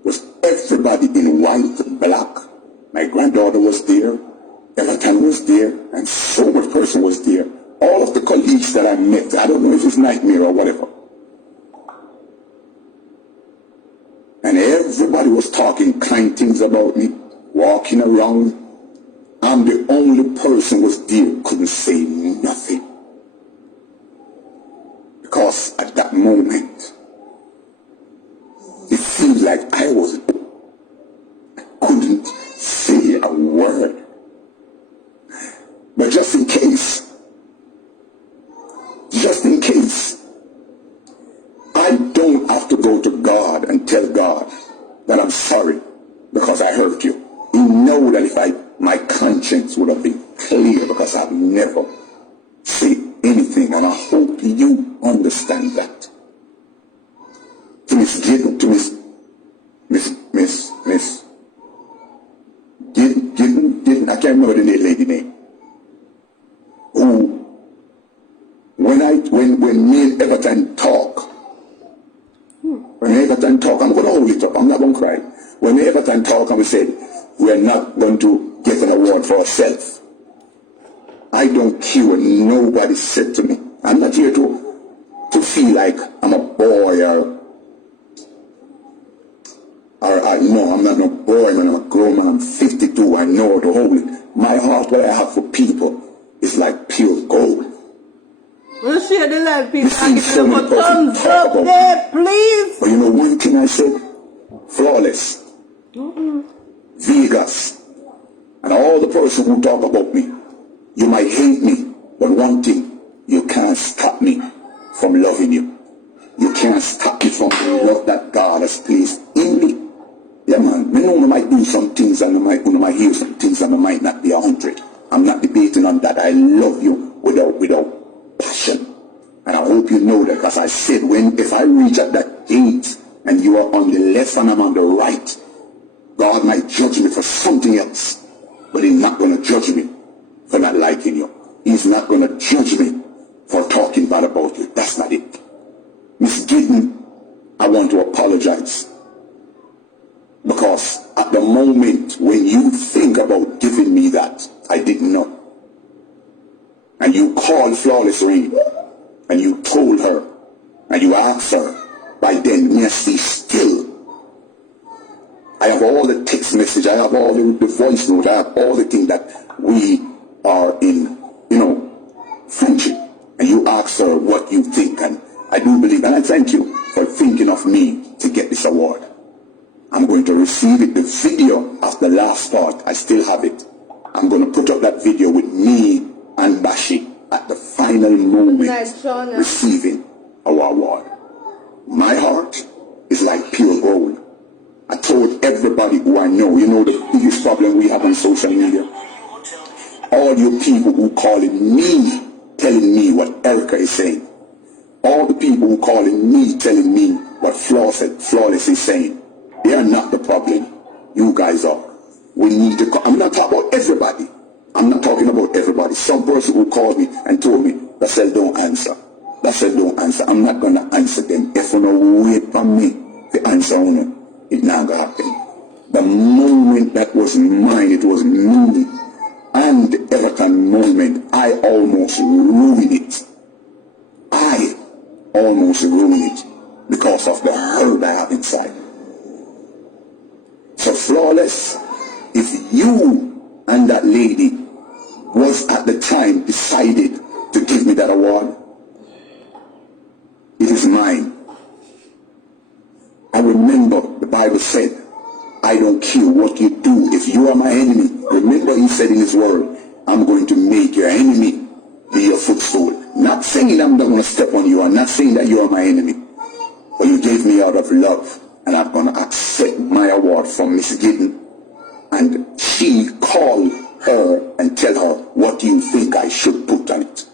was everybody in white and black. My granddaughter was there, Everton was there, and so much person was there. All of the colleagues that I met, I don't know if it's nightmare or whatever. And everybody was talking kind things about me, walking around. I'm the only person who was there, couldn't say nothing. Because at that moment, it seemed like I couldn't say a word. But just in case, I don't have to go to God and tell God that I'm sorry because I hurt you. You know that if my conscience would have been clear, because I've never said anything, and I hope you understand that. To Miss Gideon, to Miss Gideon, I can't remember the lady name. when me and Everton talk, I'm going to hold it up, I'm not going to cry. When me and Everton talk and we said, we're not going to get an award for ourselves, I don't care what nobody said to me. I'm not here to feel like I'm a boy or no, I'm not no boy, man. I'm a grown man. I'm 52. I know how to hold it. My heart, what I have for people, is like pure gold. We'll share the live, people. And give them a thumbs up there, please. But you know one thing I said? Flawless. Vegas. And all the person who talk about me. You might hate me, but one thing, you can't stop me from loving you. You can't stop me from the love that God has placed in me. Yeah, man. I know I might do some things and I might hear some things and I might not be 100. I'm not debating on that. I love you without passion. And I hope you know that, because I said, if I reach at that gate and you are on the left and I'm on the right, God might judge me for something else. But He's not going to judge me for not liking you. He's not going to judge me for talking bad about you. That's not it. Miss Gideon, I want to apologize. Because at the moment when you think about giving me that, I didn't know. And you called Flawless Reed, and you told her, and you asked her, by then, Mercy, still. I have all the text message, I have all the voice note, I have all the things that we are in, friendship. And you asked her what you think, and I do believe, and I thank you for thinking of me to get this award. I'm going to receive it. The video of the last part, I still have it. I'm going to put up that video with me and Bashi at the final moment receiving our award. My heart is like pure gold. I told everybody who I know, the biggest problem we have on social media, all you people who calling me, telling me what Erica is saying, all the people who calling me, telling me what Flawless is saying, they are not the problem. You guys are. We need to I'm not talking about everybody. I'm not talking about everybody. Some person who called me and told me, that said don't answer. That said don't answer. I'm not going to answer them. If you don't wait for me to answer on it, it's not going to happen. The moment that was mine, it was me. And the Everton moment, I almost ruined it. I almost ruined it because of the hurt I have inside. So Flawless, if you and that lady was at the time decided to give me that award, it is mine. I remember the Bible said, I don't care what you do. If you are my enemy, remember He said in His word, I'm going to make your enemy be your footstool. Not saying I'm not going to step on you. I'm not saying that you are my enemy. But you gave me out of love. And I'm going to accept my award from Miss Gideon. And she called her and tell her, what do you think I should put on it?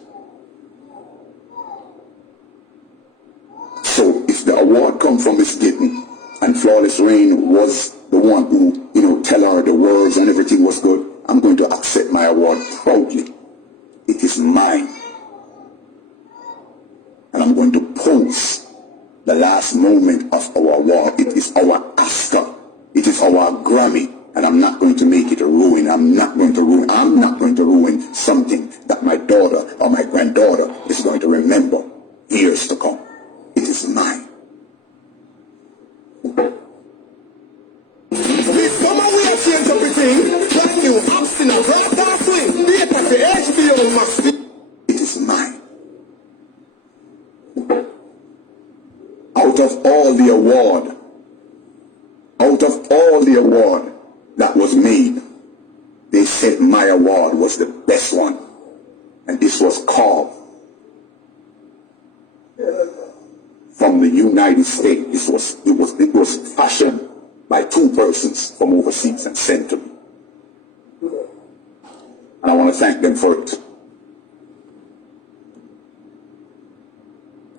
So if the award comes from Miss Gideon and Flawless Reign was the one who, tell her the words and everything was good, I'm going to accept my award proudly. It is mine. And I'm going to post the last moment of our award. It is our Oscar. It is our Grammy. And I'm not going to make it a ruin. I'm not going to ruin something that my daughter or my granddaughter is going to remember years to come. It is mine. It is mine. Out of all the award that was made, they said my award was the best one. And this was called from the United States. It was fashioned by 2 persons from overseas and sent to me. And I want to thank them for it.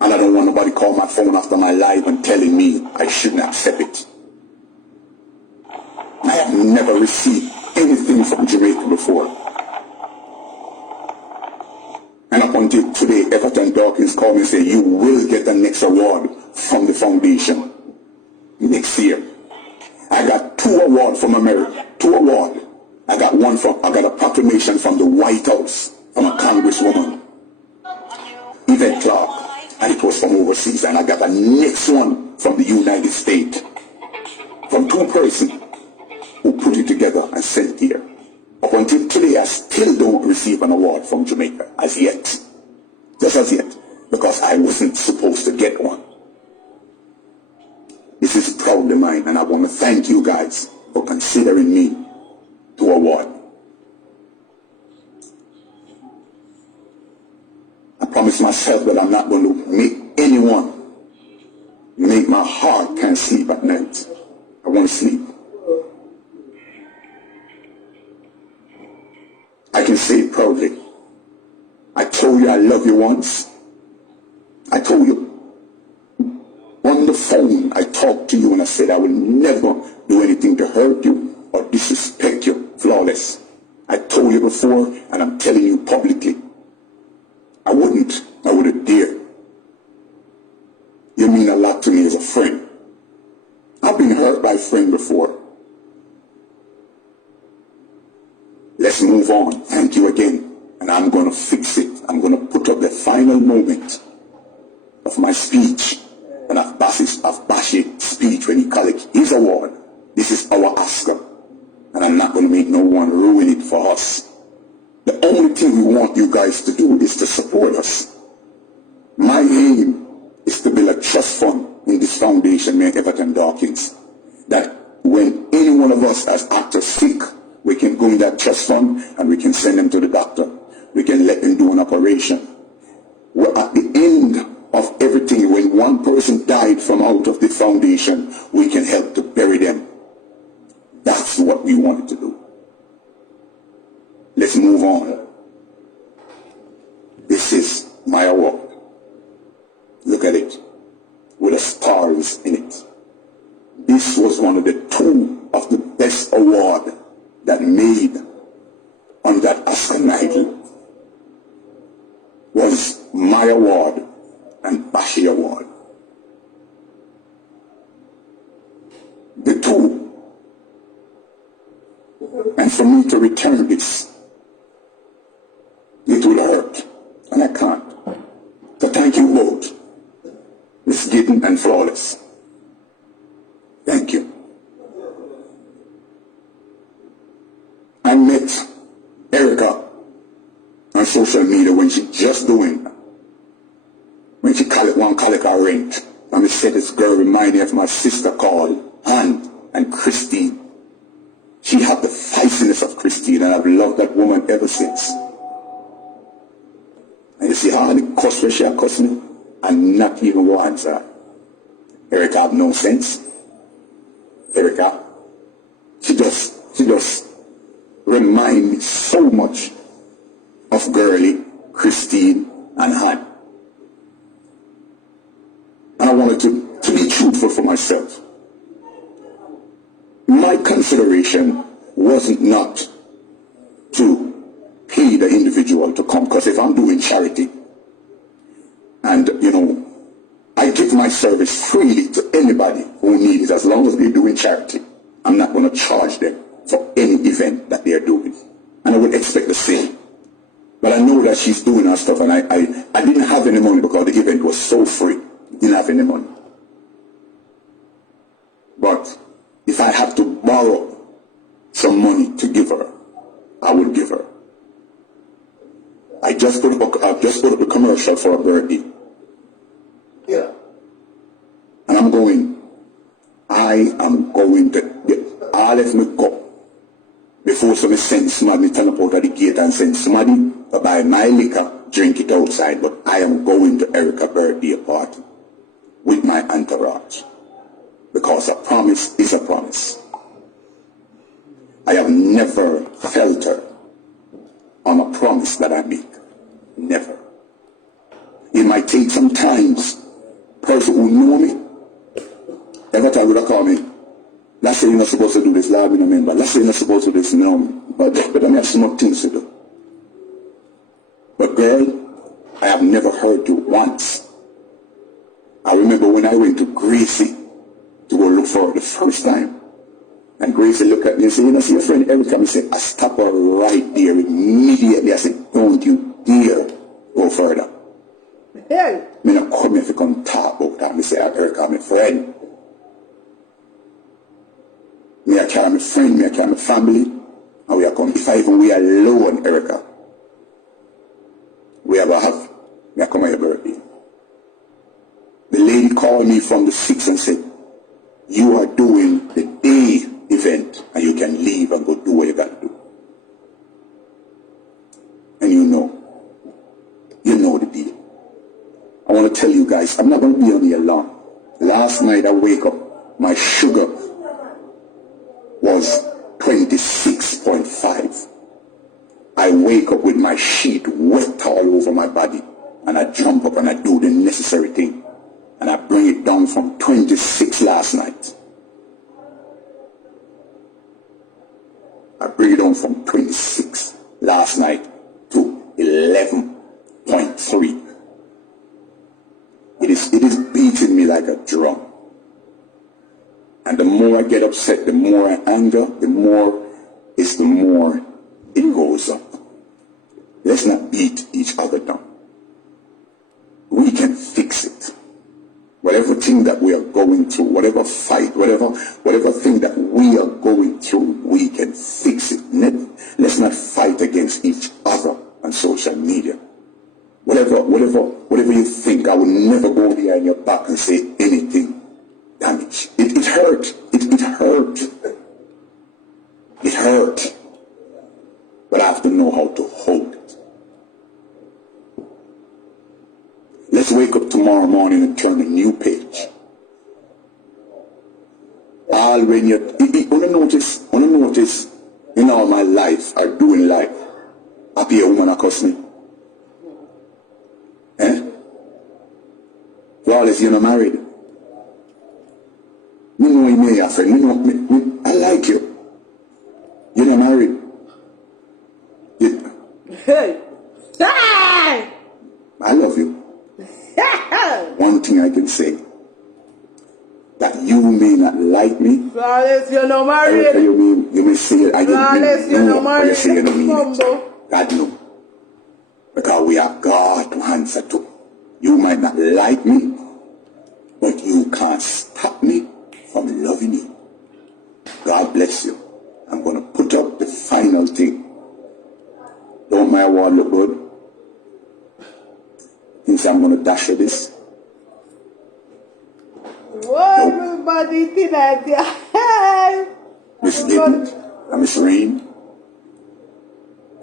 And I don't want nobody call my phone after my live and telling me I shouldn't accept it. I have never received anything from Jamaica before. And up until until today, Everton Dawkins called me and said, you will get the next award from the foundation next year. I got 2 awards from America, 2 awards. I got a proclamation from the White House, from a congresswoman, Yvette Clark, and it was from overseas. And I got the next one from the United States, from 2 persons who put it together and sent it here. Up until today, I still don't receive an award from Jamaica, as yet. Just as yet, because I wasn't supposed to get one. This is proudly mine, and I want to thank you guys for considering me to award. I promise myself that I'm not going to make anyone make my heart can't sleep at night. I want to sleep. I can say it proudly. I told you I love you once. I told you. On the phone, I talked to you and I said I will never do anything to hurt you or disrespect you. Flawless. I told you before and I'm telling you publicly. I wouldn't. I wouldn't dare. You mean a lot to me as a friend. I've been hurt by a friend before. Let's move on. Thank you again. And I'm going to fix it. I'm going to put up the final moment of my speech and of Bash's speech when he collected his award. This is our Oscar. And I'm not going to make no one ruin it for us. The only thing we want you guys to do is to support us. My aim is to build a trust fund in this foundation, me and Everton Dawkins, that when any one of us as actors sick, we can go in that trust fund and we can send them to the doctor. We can let them do an operation. We're at the end of everything. When one person died from out of the foundation, we can help to bury them. That's what we wanted to do. Let's move on. This is my award. Look at it. With the stars in it. This was one of the 2 of the best awards that made on that Oscar night. Was my award and Bashi award. The 2. And for me to return this, it will hurt, and I can't. So thank you both, Miss Gideon and Flawless. Thank you. I met Erica on social media when she just doing, when she call it her rent. And I said, this girl reminded me of my sister called Anne and Christine. She had the feistiness of Christine, and I've loved that woman ever since. And you see how the cuss where she cuss me, and not even go answer. Erica have no sense. Erica, she just remind me so much of Girlie, Christine, and Han. And I wanted to be truthful for myself. My consideration wasn't not to pay the individual to come, because if I'm doing charity, and I give my service freely to anybody who needs it, as long as they're doing charity, I'm not going to charge them for any event that they're doing. And I would expect the same. But I know that she's doing her stuff, and I didn't have any money because the event was so free. Didn't have any money. But if I have to borrow some money to give her, I will give her. I've just put up a commercial for her birthday. Yeah. And I am going to all let me go before somebody sends somebody turn up out of the gate and send somebody to buy my liquor, drink it outside. But I am going to Erica's birthday party with my entourage, because a promise is a promise. I have never felt her on a promise that I make. Never. It might take some times. Person who know me, every time would have called me, let's say you're not supposed to do this, Lord, remember. Let's say you're not supposed to do this, no. But I have some more things to do. But girl, I have never heard you once. I remember when I went to Gracie to go look for her the first time. And Gracie looked at me and said, you know, see your friend Erica? I said, I stopped her right there immediately. I said, don't you dare go further. Hey. Me not come if you come talk about that. Me say, Erica, my friend. Me I carry my friend, me I carry my family. And we are come, if I even we alone, Erica, we ever have, me I come on your birthday. The lady called me from the 6th and said, you are doing the day event and you can leave and go do what you got to do. And you know the deal. I want to tell you guys, I'm not going to be on here long. Last night I wake up, my sugar was 26.5. I wake up with my sheet wet all over my body and I jump up and I do the necessary thing. And I bring it down from 26 last night. I bring it down from 26 last night to 11.3. It is beating me like a drum. And the more I get upset, the more I anger, the more it goes up. Let's not beat each other down. We can fix it. Whatever thing that we are going through, whatever fight, whatever thing that we are going through, we can fix it. Let's not fight against each other on social media. Whatever you think, I will never go behind your back and say anything damage. It hurt. It hurt. It hurt. But I have to know how to hold it. Let's wake up tomorrow morning and turn a new page. All when you want to notice in all my life, I do in life, I be a woman across me. Flawless, you're not married. Me know you may have friend. I like you. You're not married. Hey. I love you. One thing I can say, that you may not like me. Flawless, you're not married. Erica, you may say it. Flawless, you're not married. You say you don't mean it. God knows. Because we are God to answer to. You might not like me, but you can't stop me from loving you. God bless you. I'm going to put up the final thing. Don't my wall look good? Since I'm going to dash you this. Whoa, everybody tonight. Miss Gibbons and Miss Rain.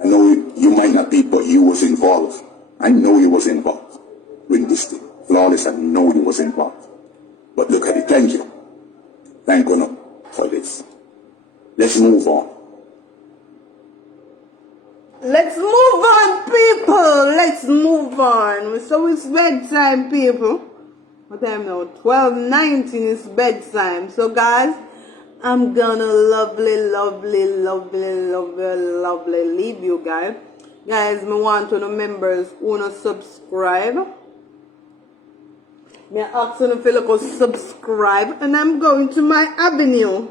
I know you might not be, but you was involved. I know you was involved with this thing. Flawless, I know you was involved. But look at it. Thank you. Thank God for this. Let's move on. Let's move on, people. Let's move on. So it's bedtime, people. What time now? 12:19 is bedtime. So guys, I'm gonna lovely leave you guys. Guys, me want to the members who wanna subscribe. Me ask you to subscribe, and I'm going to my avenue.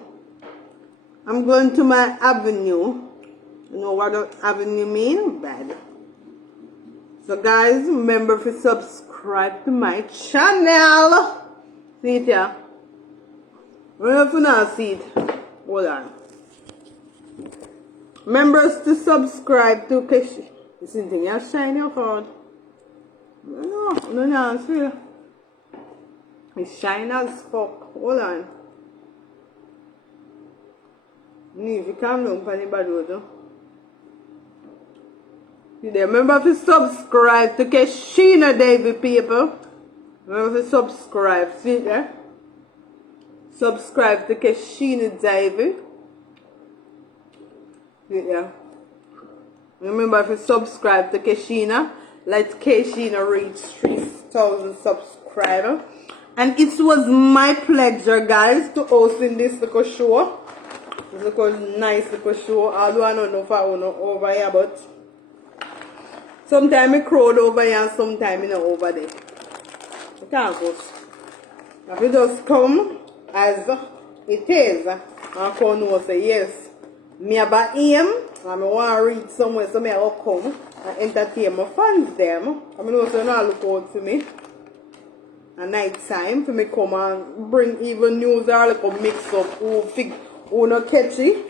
I'm going to my avenue. You know what avenue mean? Bad. So guys, remember to subscribe to my channel. See it here? If you not see it, hold on. Members to subscribe to Keshi. This thing you shine your phone. No, see. It's shine as fuck. Hold on. If you can't look for anybody, though. Remember to subscribe to Keshina Davy, people. Remember to subscribe. See there? Subscribe to Keshina Davy. See there? Remember to subscribe to Keshina. Let Keshina reach 3,000 subscribers. And it was my pleasure, guys, to host in this little show. This little nice little show. Although I don't know if I want to over here, but Sometimes I crowd over here and sometimes you know over there. I can't go. If you just come as it is, and come know say yes, me have a aim and I want to reach somewhere, so I will come and entertain my fans them. I know so now look out for me. At night time for me come and bring even news or like a mix up who not catchy.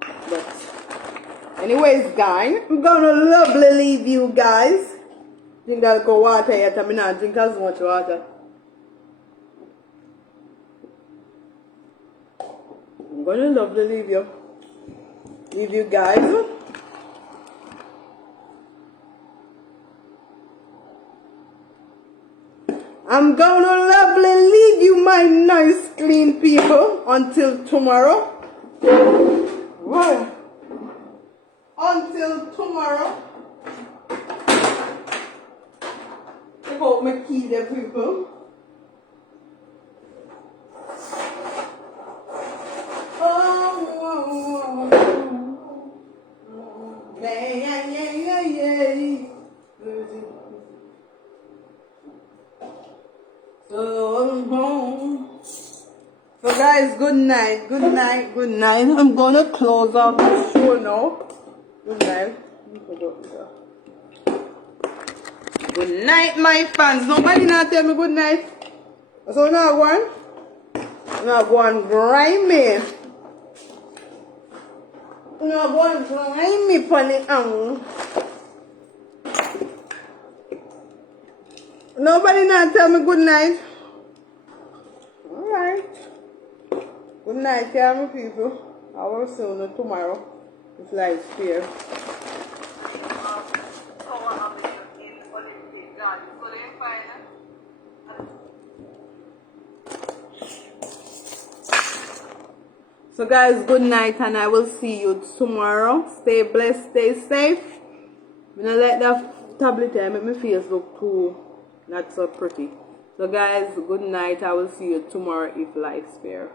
But anyways guys, I'm gonna lovely leave you guys. Drink that little water yet, I'm not drink as much water. I'm gonna lovely leave you guys. I'm gonna lovely leave you my nice clean people until tomorrow. Wow. Until tomorrow. Take out my key there people. So guys, good night. I'm gonna close out the show now. Good night. Good night, my fans. Nobody not tell me good night. So now one. Now go and grimy. Now go and grimy on it. Nobody not tell me good night. Alright. Good night, my people. I will see you tomorrow. If life is fair. So guys, good night and I will see you tomorrow. Stay blessed, stay safe. I'm gonna let that tablet here make my face look too not so pretty. So guys, good night. I will see you tomorrow if life's fair.